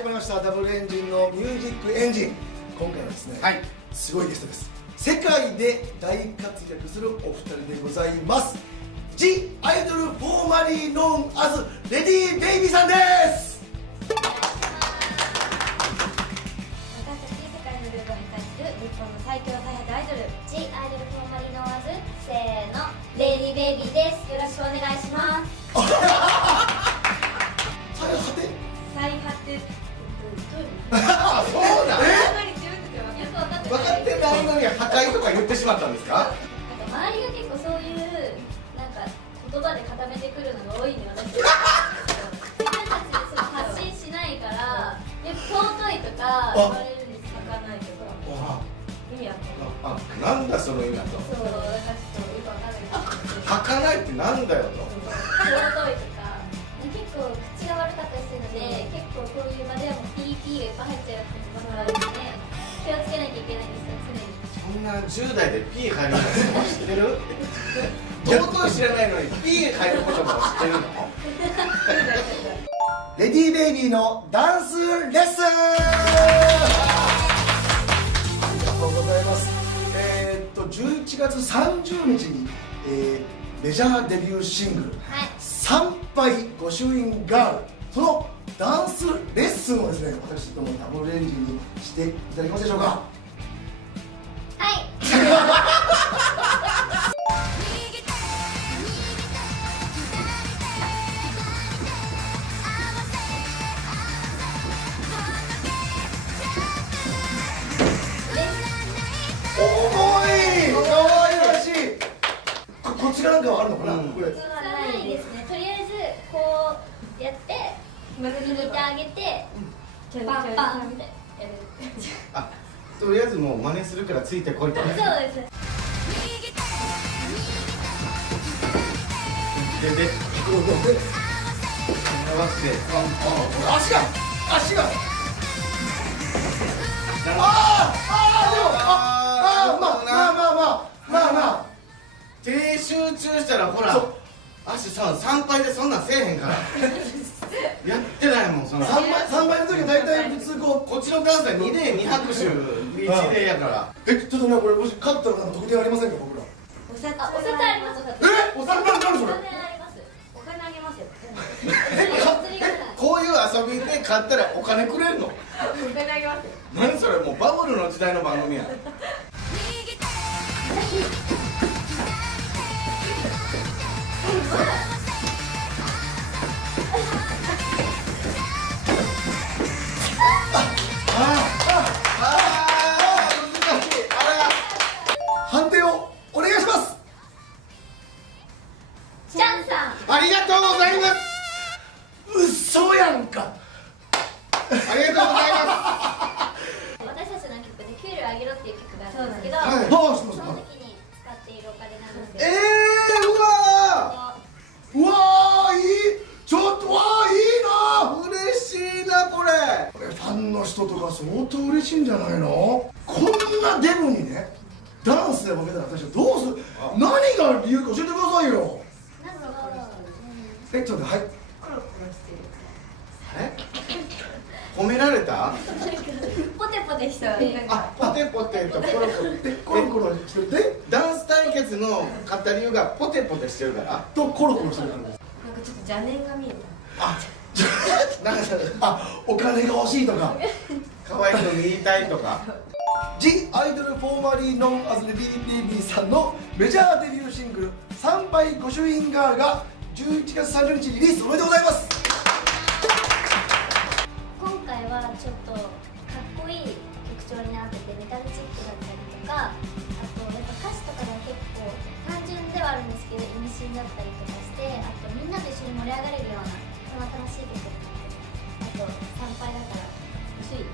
始まりましたダブルエンジンのミュージックエンジン。今回はですね、はい、すごいゲストです。世界で大活躍するお二人でございます。 The Idol formerly known as レディーベイビーさんです。私たち世界のルールを理解する日本の最強開発アイドル The Idol formerly known as せーのレディーベイビーです。よろしくお願いします。最果てあ、そうだ。分かってないのに破壊とか言ってしまったんですか？周りが結構そういうなんか言葉で固めてくるのが多いのよ。私自分たちでその発信しないからよく尊いとか言われるんです。書かないとか意味わかんない。あ、なんだその意味だと。そう、だからちょっとよくわかんないけど履かないってなんだよと。尊いとか結構口が悪かったりするので、結構こういう場ではもう PP がいっぱい入っちゃう言葉があるので気をつけなきゃいけないんですよ、常に。そんな10代で P 入るの知ってる？尊い知らないのに P 入ることも知ってるの？レディーベイビーのダンスレッスン。ありがとうございます。11月30日に、メジャーデビューシングル「参拝御朱印ガール」、そのダンスレッスンをですね、私どもダブルエンジンにしていただけますでしょうか？はい。重い、かわいらしい。こちらなんかはあるのかな？これないですね。とりあえずこうやって握ってあげてパンパンってやる。あ、とりあえずもう真似するからついてこいと。そうです。で合わせて足がでもまあ低集中したらほら足さ参拝でそんなんせえへんからやってないもん。その3倍の時は大体普通ここっちの関西2例2拍手1例やからちょっとね、これもし勝ったらなんか得点ありませんか？僕らお札あります。お札何それ？お金あります。お金あげますよ。釣りがない。こういう遊びで買ったらお金くれんの？お金あげますよ。何それ、もうバブルの時代の番組や。判定をお願いします。チャンさん。ありがとうございます。嘘やんか。ありがとうございま私たちの曲で給料あげろっていう曲があるんですけど、はいその時に使っているお金なんですけど、うわー、いい、ちょっと、わー、いいな。嬉しいなこれ。これファンの人とか相当嬉しいんじゃないの？こんなデブにね、ダンスで負けたら私はどうする？何が理由か教えてくださいよ。なんかちょっと待って、はい。あれ褒められた？ポテポテしたね。あ、ポテポテとコロコロで、コロコロしてて、ダンス対決の勝った理由がポテポテしてるから。とコロコロしてるからです。なんかちょっと邪念が見えあ、なんかお金が欲しいとか。可愛いの見たいとか。 The Idol formerly known as レディーベイビーさんのメジャーデビューシングル「参拝御朱印ガール」が11月30日リリース。おめでとうございます。今回はちょっとかっこいい曲調になっててメタルチックだったりとか、あとやっぱ歌詞とかが結構単純ではあるんですけど意味深だったりとかして、あとみんなと一緒に盛り上がれるようなそんな楽しい曲になってる。あと参拝だから御朱印、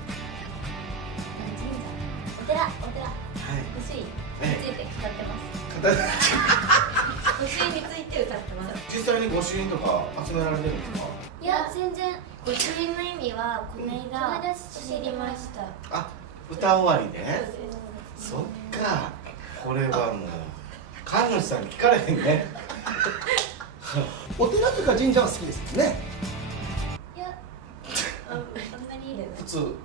神社、お寺、御朱印について語ってます。御朱印について歌ってます。実際に御朱印とか集められてるんですか？いや全然御朱印の意味はこの間知りました。あ、歌終わりで？そっか。これはもう神主さんに聞かれへんね。お寺とか神社は好きですよね。いやあんまり普通。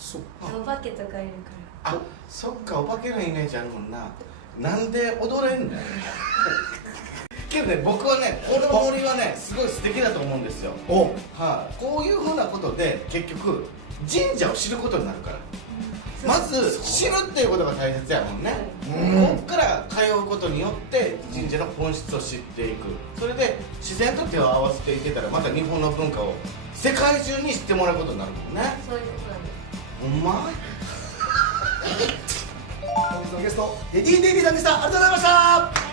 そっお化けとかいるかあ、そっか、お化けのイメージあるもんな。なんで踊れんのけどね、僕はね、この森はね、すごい素敵だと思うんですよ。おはい、こういうふうなことで結局神社を知ることになるから、まず知るっていうことが大切やもんね、こっから通うことによって神社の本質を知っていく。それで自然と手を合わせていけたらまた日本の文化を世界中に知ってもらうことになるもんね。らそういうことなんです。ほんま本日のゲストエディ・デイビーさんでした。ありがとうございました。